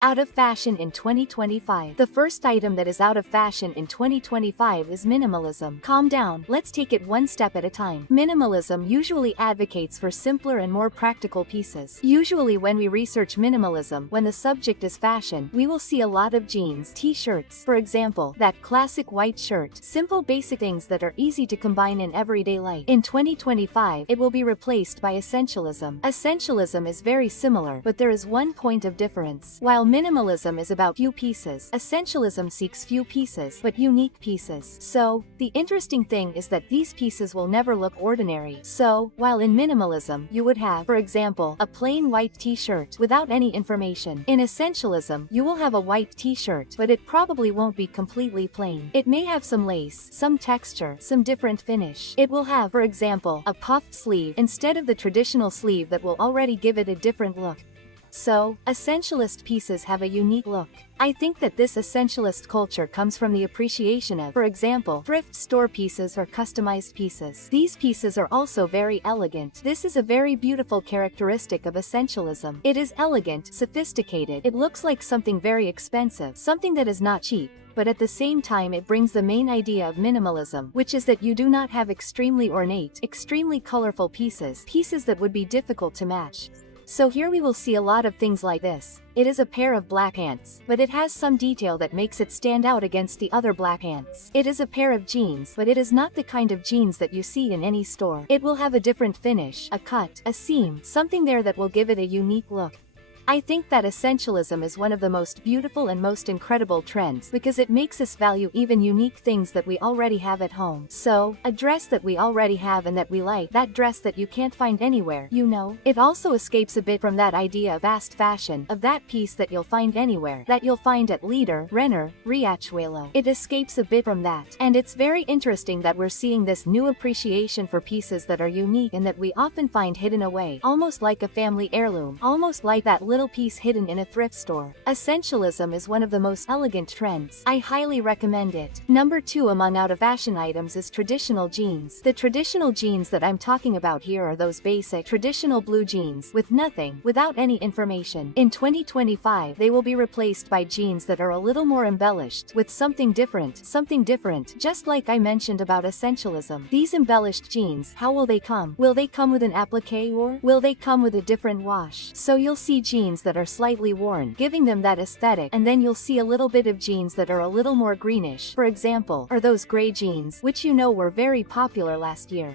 Out of fashion in 2025. The first item that is out of fashion in 2025 is minimalism. Calm down, let's take it one step at a time. Minimalism usually advocates for simpler and more practical pieces. Usually when we research minimalism, when the subject is fashion, we will see a lot of jeans, t-shirts, for example, that classic white shirt, simple basic things that are easy to combine in everyday life. In 2025, it will be replaced by essentialism. Essentialism is very similar, but there is one point of difference. While minimalism is about few pieces, essentialism seeks few pieces, but unique pieces. So, the interesting thing is that these pieces will never look ordinary. So, while in minimalism, you would have, for example, a plain white t-shirt without any information. In essentialism, you will have a white t-shirt, but it probably won't be completely plain. It may have some lace, some texture, some different finish. It will have, for example, a puffed sleeve instead of the traditional sleeve that will already give it a different look. So, essentialist pieces have a unique look. I think that this essentialist culture comes from the appreciation of, for example, thrift store pieces or customized pieces. These pieces are also very elegant. This is a very beautiful characteristic of essentialism. It is elegant, sophisticated. It looks like something very expensive, something that is not cheap. But at the same time it brings the main idea of minimalism, which is that you do not have extremely ornate, extremely colorful pieces that would be difficult to match. So here we will see a lot of things like this. It is a pair of black pants, but it has some detail that makes it stand out against the other black pants. It is a pair of jeans, but it is not the kind of jeans that you see in any store. It will have a different finish, a cut, a seam, something there that will give it a unique look. I think that essentialism is one of the most beautiful and most incredible trends because it makes us value even unique things that we already have at home. So, a dress that we already have and that we like, that dress that you can't find anywhere, you know. It also escapes a bit from that idea of fast fashion, of that piece that you'll find anywhere, that you'll find at Leader, Renner, Riachuelo. It escapes a bit from that. And it's very interesting that we're seeing this new appreciation for pieces that are unique and that we often find hidden away, almost like a family heirloom, almost like that little piece hidden in a thrift store. Essentialism is one of the most elegant trends. I highly recommend it. Number 2 among out-of-fashion items is traditional jeans. The traditional jeans that I'm talking about here are those basic, traditional blue jeans, with nothing, without any information. In 2025, they will be replaced by jeans that are a little more embellished, with something different, just like I mentioned about essentialism. These embellished jeans, how will they come? Will they come with an applique or will they come with a different wash? So you'll see jeans that are slightly worn, giving them that aesthetic, and then you'll see a little bit of jeans that are a little more greenish, for example, or those gray jeans, which you know were very popular last year.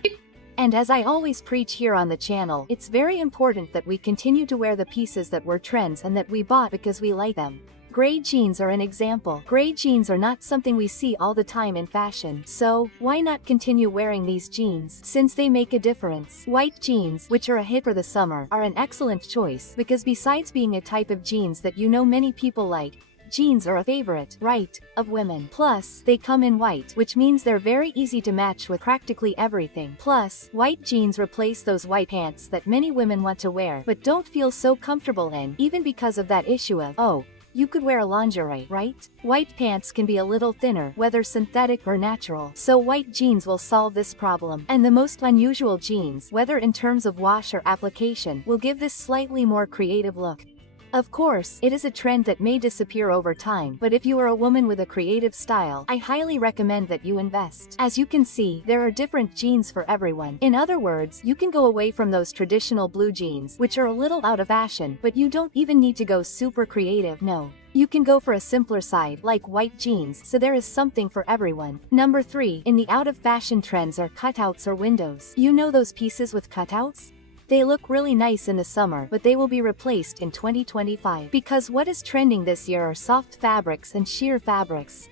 And as I always preach here on the channel, it's very important that we continue to wear the pieces that were trends and that we bought because we like them. Gray jeans are an example. Gray jeans are not something we see all the time in fashion, so why not continue wearing these jeans since they make a difference? White jeans, which are a hit for the summer, are an excellent choice because besides being a type of jeans that you know many people like, jeans are a favorite, right, of women. Plus, they come in white, which means they're very easy to match with practically everything. Plus, white jeans replace those white pants that many women want to wear but don't feel so comfortable in, even because of that issue of, oh, you could wear a lingerie, right? White pants can be a little thinner, whether synthetic or natural, so white jeans will solve this problem. And the most unusual jeans, whether in terms of wash or application, will give this slightly more creative look. Of course, it is a trend that may disappear over time, but if you are a woman with a creative style, I highly recommend that you invest. As you can see, there are different jeans for everyone. In other words, you can go away from those traditional blue jeans, which are a little out of fashion, but you don't even need to go super creative, no. You can go for a simpler side, like white jeans, so there is something for everyone. Number 3, in the out-of-fashion trends are cutouts or windows. You know those pieces with cutouts? They look really nice in the summer, but they will be replaced in 2025. Because what is trending this year are soft fabrics and sheer fabrics.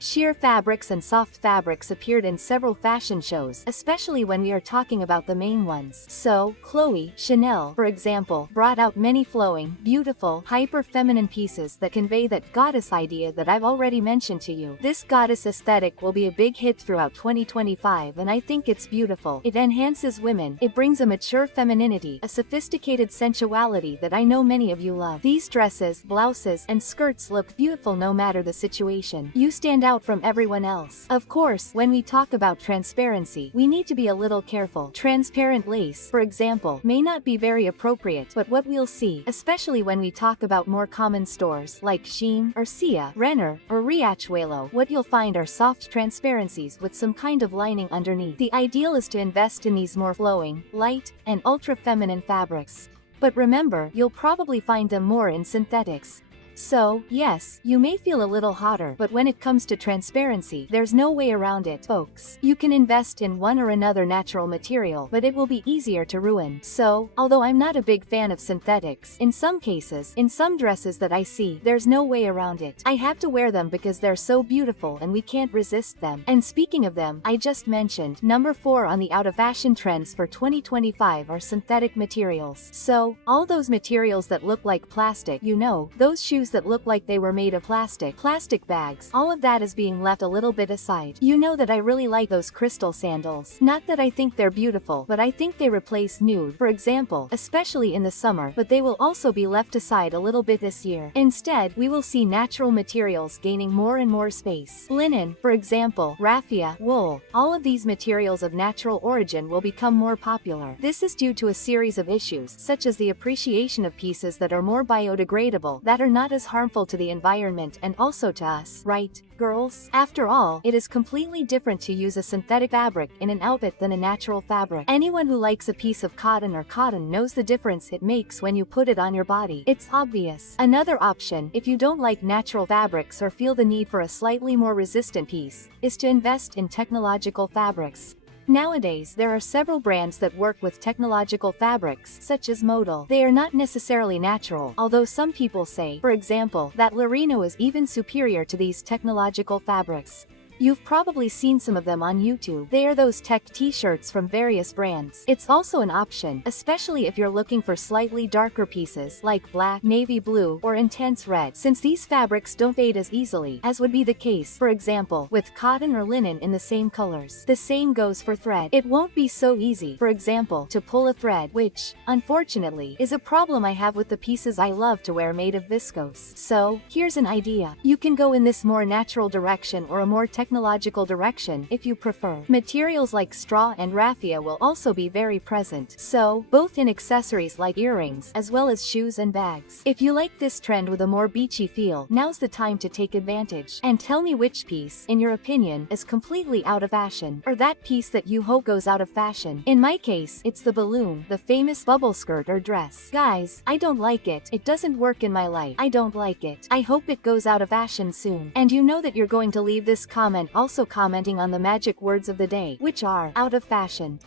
Sheer fabrics and soft fabrics appeared in several fashion shows, especially when we are talking about the main ones. So, Chloe, Chanel, for example, brought out many flowing, beautiful, hyper-feminine pieces that convey that goddess idea that I've already mentioned to you. This goddess aesthetic will be a big hit throughout 2025 and I think it's beautiful. It enhances women, it brings a mature femininity, a sophisticated sensuality that I know many of you love. These dresses, blouses, and skirts look beautiful no matter the situation. You stand out out from everyone else. Of course, when we talk about transparency, we need to be a little careful. Transparent lace, for example, may not be very appropriate, but what we'll see, especially when we talk about more common stores like Shein, or Sia, Renner, or Riachuelo, what you'll find are soft transparencies with some kind of lining underneath. The ideal is to invest in these more flowing, light, and ultra-feminine fabrics. But remember, you'll probably find them more in synthetics. So, yes, you may feel a little hotter, but when it comes to transparency, there's no way around it, folks. You can invest in one or another natural material, but it will be easier to ruin. So, although I'm not a big fan of synthetics, in some cases, in some dresses that I see, there's no way around it. I have to wear them because they're so beautiful and we can't resist them. And speaking of them, I just mentioned, number 4 on the out-of-fashion trends for 2025 are synthetic materials. So, all those materials that look like plastic, you know, those shoes that look like they were made of plastic bags, all of that is being left a little bit aside. You know that I really like those crystal sandals. Not that I think they're beautiful, but I think they replace nude, for example, especially in the summer, but they will also be left aside a little bit this year. Instead, we will see natural materials gaining more and more space. Linen, for example, raffia, wool, all of these materials of natural origin will become more popular. This is due to a series of issues, such as the appreciation of pieces that are more biodegradable, that are not as harmful to the environment and also to us, right, girls? After all, it is completely different to use a synthetic fabric in an outfit than a natural fabric. Anyone who likes a piece of cotton or cotton knows the difference it makes when you put it on your body. It's obvious. Another option, if you don't like natural fabrics or feel the need for a slightly more resistant piece, is to invest in technological fabrics. Nowadays, there are several brands that work with technological fabrics, such as modal. They are not necessarily natural, although some people say, for example, that Merino is even superior to these technological fabrics. You've probably seen some of them on YouTube. They are those tech t-shirts from various brands. It's also an option, especially if you're looking for slightly darker pieces like black, navy blue, or intense red, since these fabrics don't fade as easily as would be the case, for example, with cotton or linen in the same colors. The same goes for thread. It won't be so easy, for example, to pull a thread, which, unfortunately, is a problem I have with the pieces I love to wear made of viscose. So, here's an idea. You can go in this more natural direction or a more technological direction if you prefer. Materials like straw and raffia will also be very present, so both in accessories like earrings as well as shoes and bags. If you like this trend with a more beachy feel, now's the time to take advantage. And tell me which piece, in your opinion, is completely out of fashion, or that piece that you hope goes out of fashion. In my case, it's the balloon, the famous bubble skirt or dress. Guys, I don't like it. It doesn't work in my life. I don't like it. I hope it goes out of fashion soon. And you know that you're going to leave this comment also commenting on the magic words of the day, which are out of fashion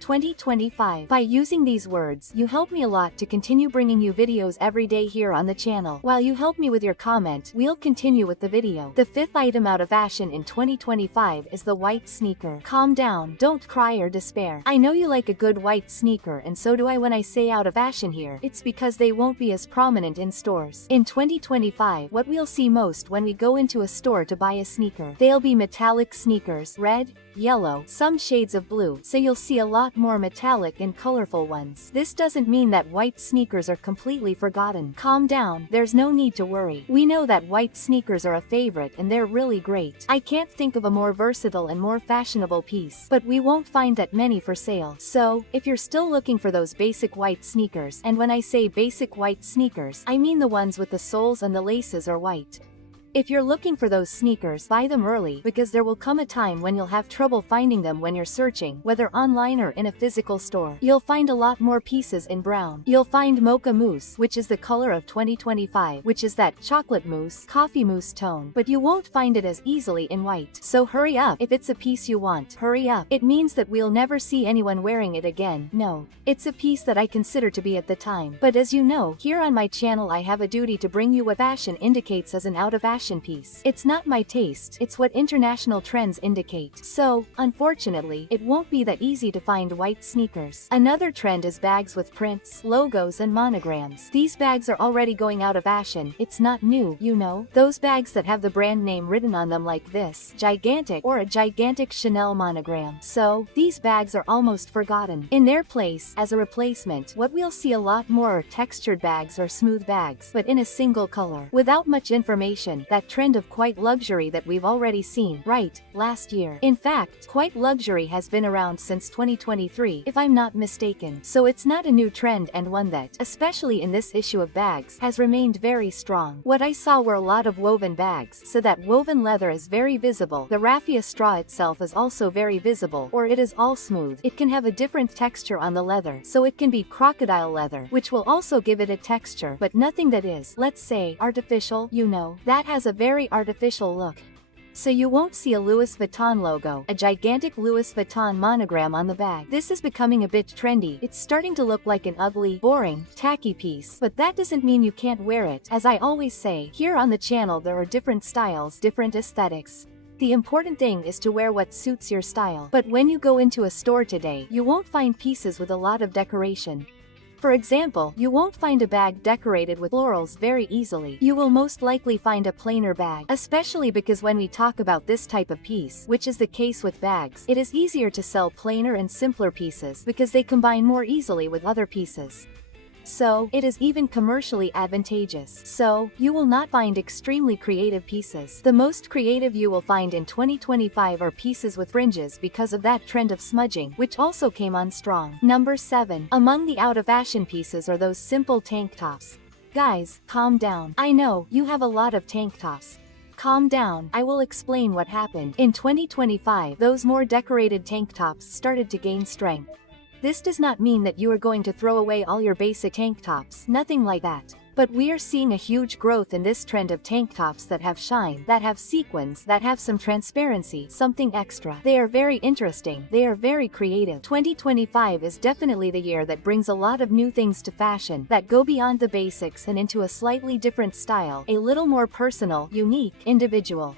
2025. By using these words, you help me a lot to continue bringing you videos every day here on the channel. While you help me with your comment, we'll continue with the video. The 5th item out of fashion in 2025 is the white sneaker. Calm down, don't cry or despair. I know you like a good white sneaker, and so do I. When I say out of fashion here, it's because they won't be as prominent in stores. In 2025, what we'll see most when we go into a store to buy a sneaker, they'll be metallic sneakers, red, yellow, some shades of blue, so you'll see a lot more metallic and colorful ones. This doesn't mean that white sneakers are completely forgotten. Calm down, there's no need to worry. We know that white sneakers are a favorite and they're really great. I can't think of a more versatile and more fashionable piece, but we won't find that many for sale. So, if you're still looking for those basic white sneakers, and when I say basic white sneakers, I mean the ones with the soles and the laces are white. If you're looking for those sneakers, buy them early, because there will come a time when you'll have trouble finding them when you're searching, whether online or in a physical store. You'll find a lot more pieces in brown. You'll find mocha mousse, which is the color of 2025, which is that chocolate mousse, coffee mousse tone, but you won't find it as easily in white. So hurry up. If it's a piece you want, hurry up. It means that we'll never see anyone wearing it again. No. It's a piece that I consider to be at the time. But as you know, here on my channel I have a duty to bring you what fashion indicates as an out of fashion piece. It's not my taste, it's what international trends indicate. So, unfortunately, it won't be that easy to find white sneakers. Another trend is bags with prints, logos and monograms. These bags are already going out of fashion. It's not new, you know. Those bags that have the brand name written on them like this, gigantic, or a gigantic Chanel monogram. So, these bags are almost forgotten. In their place, as a replacement, what we'll see a lot more are textured bags or smooth bags, but in a single color. Without much information, that trend of quiet luxury that we've already seen, right, last year. In fact, quiet luxury has been around since 2023, if I'm not mistaken. So it's not a new trend, and one that, especially in this issue of bags, has remained very strong. What I saw were a lot of woven bags, so that woven leather is very visible. The raffia straw itself is also very visible, or it is all smooth. It can have a different texture on the leather, so it can be crocodile leather, which will also give it a texture, but nothing that is, let's say, artificial, you know, that has a very artificial look. So you won't see a Louis Vuitton logo, a gigantic Louis Vuitton monogram on the bag. This is becoming a bit trendy. It's starting to look like an ugly, boring, tacky piece. But that doesn't mean you can't wear it. As I always say, here on the channel there are different styles, different aesthetics. The important thing is to wear what suits your style. But when you go into a store today, you won't find pieces with a lot of decoration. For example, you won't find a bag decorated with florals very easily. You will most likely find a plainer bag, especially because when we talk about this type of piece, which is the case with bags, it is easier to sell plainer and simpler pieces because they combine more easily with other pieces. So, it is even commercially advantageous. So, you will not find extremely creative pieces. The most creative you will find in 2025 are pieces with fringes because of that trend of smudging, which also came on strong. Number 7. Among the out-of-fashion pieces are those simple tank tops. Guys, calm down. I know, you have a lot of tank tops. Calm down, I will explain what happened. In 2025, those more decorated tank tops started to gain strength. This does not mean that you are going to throw away all your basic tank tops, nothing like that. But we are seeing a huge growth in this trend of tank tops that have shine, that have sequins, that have some transparency, something extra. They are very interesting, they are very creative. 2025 is definitely the year that brings a lot of new things to fashion, that go beyond the basics and into a slightly different style, a little more personal, unique, individual.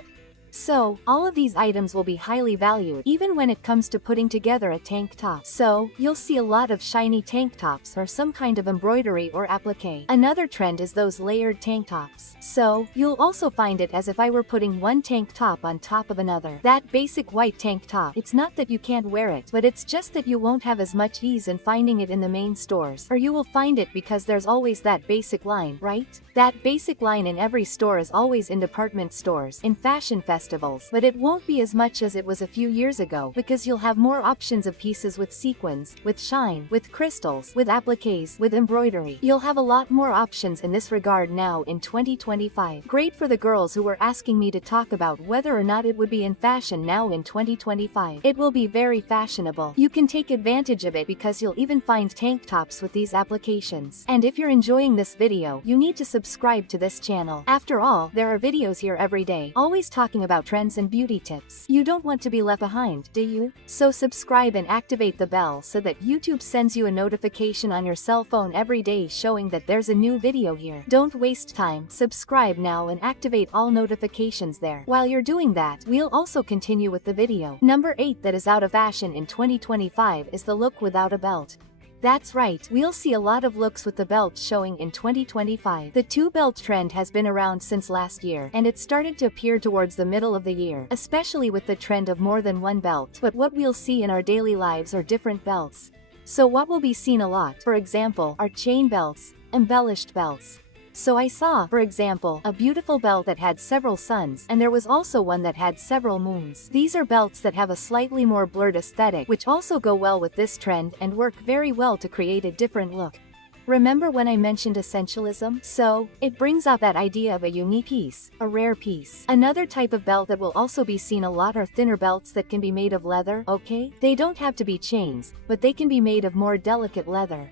So, all of these items will be highly valued, even when it comes to putting together a tank top. So, you'll see a lot of shiny tank tops or some kind of embroidery or applique. Another trend is those layered tank tops. So, you'll also find it as if I were putting one tank top on top of another. That basic white tank top, it's not that you can't wear it, but it's just that you won't have as much ease in finding it in the main stores. Or you will find it because there's always that basic line, right? That basic line in every store is always in department stores, in fashion festivals, but it won't be as much as it was a few years ago because you'll have more options of pieces with sequins, with shine, with crystals, with appliques, with embroidery. You'll have a lot more options in this regard now in 2025. Great for the girls who were asking me to talk about whether or not it would be in fashion now in 2025. It will be very fashionable. You can take advantage of it because you'll even find tank tops with these applications. And if you're enjoying this video, you need to subscribe to this channel. After all, there are videos here every day, always talking about trends and beauty tips. You don't want to be left behind, do you? So subscribe and activate the bell so that YouTube sends you a notification on your cell phone every day showing that there's a new video here. Don't waste time, subscribe now and activate all notifications there. While you're doing that, we'll also continue with the video. Number 8 that is out of fashion in 2025 is the look without a belt. That's right, we'll see a lot of looks with the belt showing in 2025. The two-belt trend has been around since last year, and it started to appear towards the middle of the year, especially with the trend of more than one belt. But what we'll see in our daily lives are different belts. So what will be seen a lot, for example, are chain belts, embellished belts. So I saw, for example, a beautiful belt that had several suns, and there was also one that had several moons. These are belts that have a slightly more blurred aesthetic, which also go well with this trend and work very well to create a different look. Remember when I mentioned essentialism? So, it brings up that idea of a unique piece, a rare piece. Another type of belt that will also be seen a lot are thinner belts that can be made of leather, okay? They don't have to be chains, but they can be made of more delicate leather.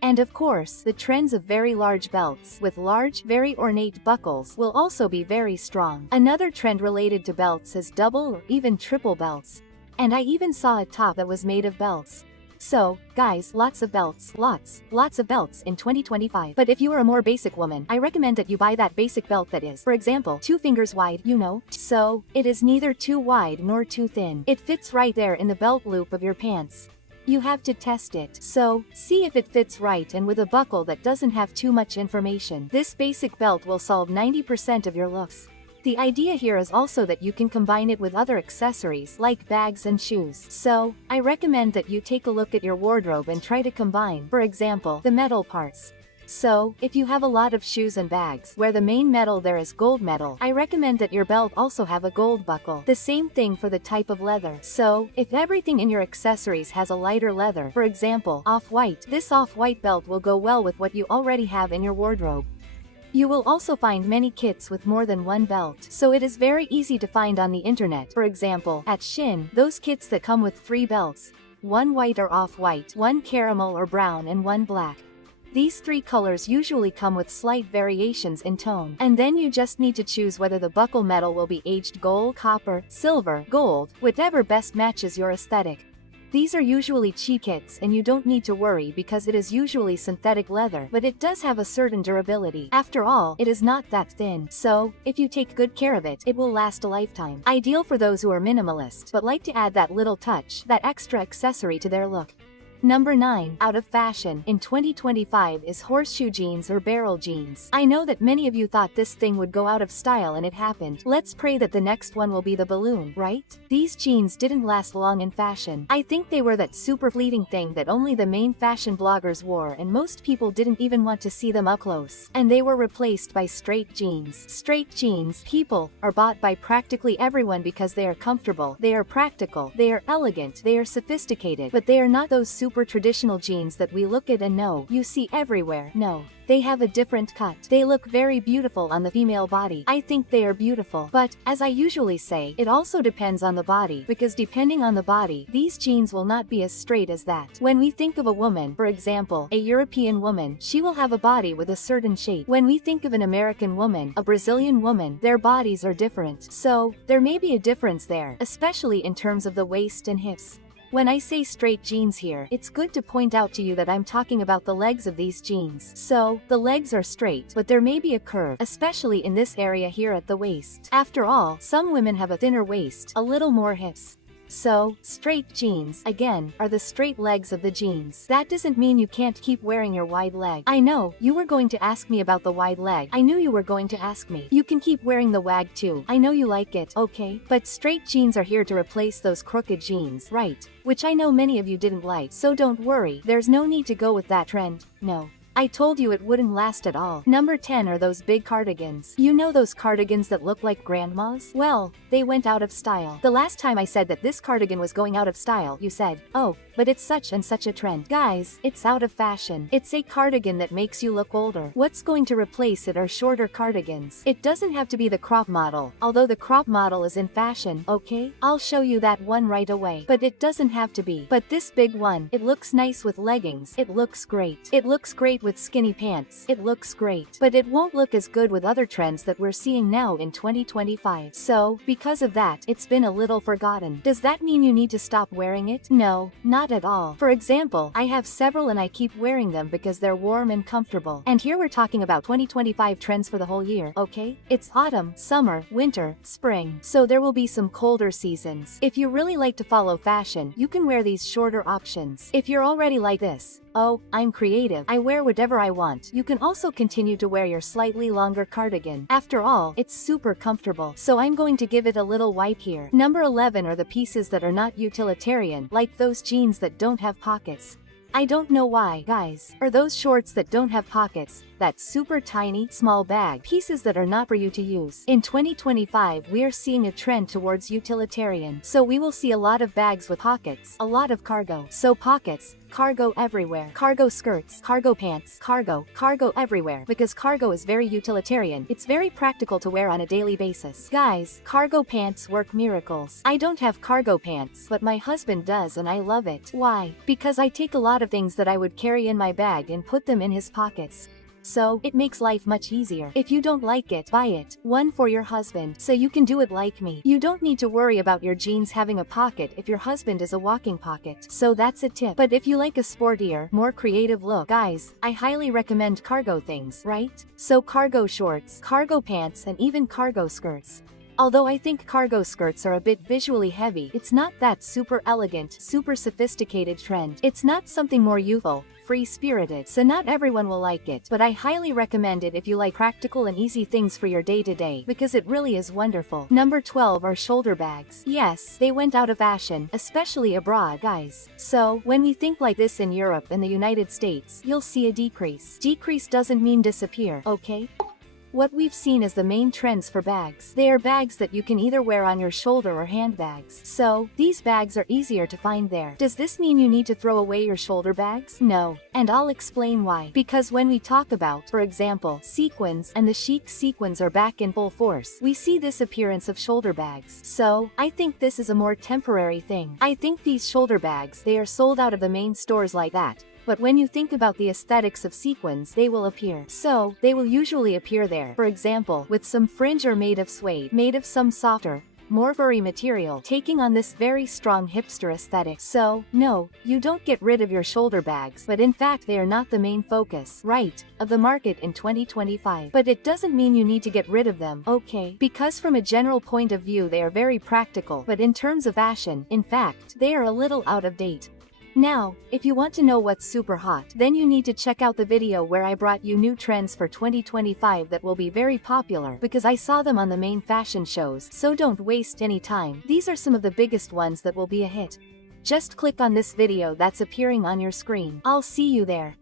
And of course, the trends of very large belts, with large, very ornate buckles, will also be very strong. Another trend related to belts is double or even triple belts. And I even saw a top that was made of belts. So, guys, lots of belts, lots of belts in 2025. But if you are a more basic woman, I recommend that you buy that basic belt that is, for example, 2 fingers wide, you know. So, it is neither too wide nor too thin. It fits right there in the belt loop of your pants. You have to test it. So, see if it fits right and with a buckle that doesn't have too much information. This basic belt will solve 90% of your looks. The idea here is also that you can combine it with other accessories like bags and shoes. So, I recommend that you take a look at your wardrobe and try to combine, for example, the metal parts. So, if you have a lot of shoes and bags where the main metal there is gold metal, I recommend that your belt also have a gold buckle. The same thing for the type of leather. So, if everything in your accessories has a lighter leather, for example, off-white, this off-white belt will go well with what you already have in your wardrobe. You will also find many kits with more than one belt, so it is very easy to find on the internet. For example, at Shin, those kits that come with 3 belts, one white or off-white, one caramel or brown and one black. These 3 colors usually come with slight variations in tone, and then you just need to choose whether the buckle metal will be aged gold, copper, silver, gold, whatever best matches your aesthetic. These are usually cheap kits and you don't need to worry because it is usually synthetic leather, but it does have a certain durability. After all, it is not that thin, so, if you take good care of it, it will last a lifetime. Ideal for those who are minimalist, but like to add that little touch, that extra accessory to their look. Number 9, out of fashion, in 2025 is horseshoe jeans or barrel jeans. I know that many of you thought this thing would go out of style and it happened. Let's pray that the next one will be the balloon, right? These jeans didn't last long in fashion. I think they were that super fleeting thing that only the main fashion bloggers wore and most people didn't even want to see them up close. And they were replaced by straight jeans. Straight jeans, people, are bought by practically everyone because they are comfortable, they are practical, they are elegant, they are sophisticated, but they are not those super traditional jeans that we look at and know you see everywhere. No. They have a different cut. They look very beautiful on the female body. I think they are beautiful. But, as I usually say, it also depends on the body, because depending on the body, these jeans will not be as straight as that. When we think of a woman, for example, a European woman, she will have a body with a certain shape. When we think of an American woman, a Brazilian woman, their bodies are different. So, there may be a difference there, especially in terms of the waist and hips. When I say straight jeans here, it's good to point out to you that I'm talking about the legs of these jeans. So, the legs are straight, but there may be a curve, especially in this area here at the waist. After all, some women have a thinner waist, a little more hips. So, straight jeans, again, are the straight legs of the jeans. That doesn't mean you can't keep wearing your wide leg. I know, you were going to ask me about the wide leg. I knew you were going to ask me. You can keep wearing the wag too. I know you like it, okay? But straight jeans are here to replace those crooked jeans, right? Which I know many of you didn't like, so don't worry, there's no need to go with that trend, no. I told you it wouldn't last at all. Number 10 are those big cardigans. You know those cardigans that look like grandmas? Well, they went out of style. The last time I said that this cardigan was going out of style, you said, oh, but it's such and such a trend. Guys, it's out of fashion. It's a cardigan that makes you look older. What's going to replace it are shorter cardigans. It doesn't have to be the crop model, although the crop model is in fashion, okay? I'll show you that one right away. But it doesn't have to be. But this big one, it looks nice with leggings. It looks great. It looks great with skinny pants. It looks great. But it won't look as good with other trends that we're seeing now in 2025. So, because of that, it's been a little forgotten. Does that mean you need to stop wearing it? No, not at all. For example, I have several and I keep wearing them because they're warm and comfortable. And here we're talking about 2025 trends for the whole year, okay? It's autumn, summer, winter, spring. So there will be some colder seasons. If you really like to follow fashion, you can wear these shorter options. If you're already like this, oh, I'm creative, I wear whatever I want, you can also continue to wear your slightly longer cardigan. After all, it's super comfortable. So I'm going to give it a little wipe here. Number 11 are the pieces that are not utilitarian, like those jeans that don't have pockets. I don't know why, guys. Or those shorts that don't have pockets, that super tiny, small bag, pieces that are not for you to use. In 2025, we are seeing a trend towards utilitarian. So we will see a lot of bags with pockets, a lot of cargo. So pockets, cargo everywhere. Cargo skirts, cargo pants, cargo everywhere. Because cargo is very utilitarian. It's very practical to wear on a daily basis. Guys, cargo pants work miracles. I don't have cargo pants, but my husband does and I love it. Why? Because I take a lot of things that I would carry in my bag and put them in his pockets. So, it makes life much easier. If you don't like it, buy it. One for your husband, so you can do it like me. You don't need to worry about your jeans having a pocket if your husband is a walking pocket. So that's a tip. But if you like a sportier, more creative look, guys, I highly recommend cargo things, right? So cargo shorts, cargo pants, and even cargo skirts. Although I think cargo skirts are a bit visually heavy, it's not that super elegant, super sophisticated trend. It's not something more youthful, free-spirited, so not everyone will like it, but I highly recommend it if you like practical and easy things for your day-to-day, because it really is wonderful. Number 12 are shoulder bags. Yes, they went out of fashion, especially abroad, guys. So, when we think like this in Europe and the United States, you'll see a decrease. Decrease doesn't mean disappear, okay? What we've seen is the main trends for bags. They are bags that you can either wear on your shoulder or handbags. So, these bags are easier to find there. Does this mean you need to throw away your shoulder bags? No. And I'll explain why. Because when we talk about, for example, sequins, and the chic sequins are back in full force, we see this appearance of shoulder bags. So, I think this is a more temporary thing. I think these shoulder bags, they are sold out of the main stores like that. But when you think about the aesthetics of sequins, they will appear. So, they will usually appear there, for example, with some fringe or made of suede, made of some softer, more furry material, taking on this very strong hipster aesthetic. So, no, you don't get rid of your shoulder bags, but in fact they are not the main focus, right, of the market in 2025. But it doesn't mean you need to get rid of them, okay? Because from a general point of view they are very practical, but in terms of fashion, in fact, they are a little out of date. Now, if you want to know what's super hot, then you need to check out the video where I brought you new trends for 2025 that will be very popular because I saw them on the main fashion shows, so don't waste any time. These are some of the biggest ones that will be a hit. Just click on this video that's appearing on your screen. I'll see you there.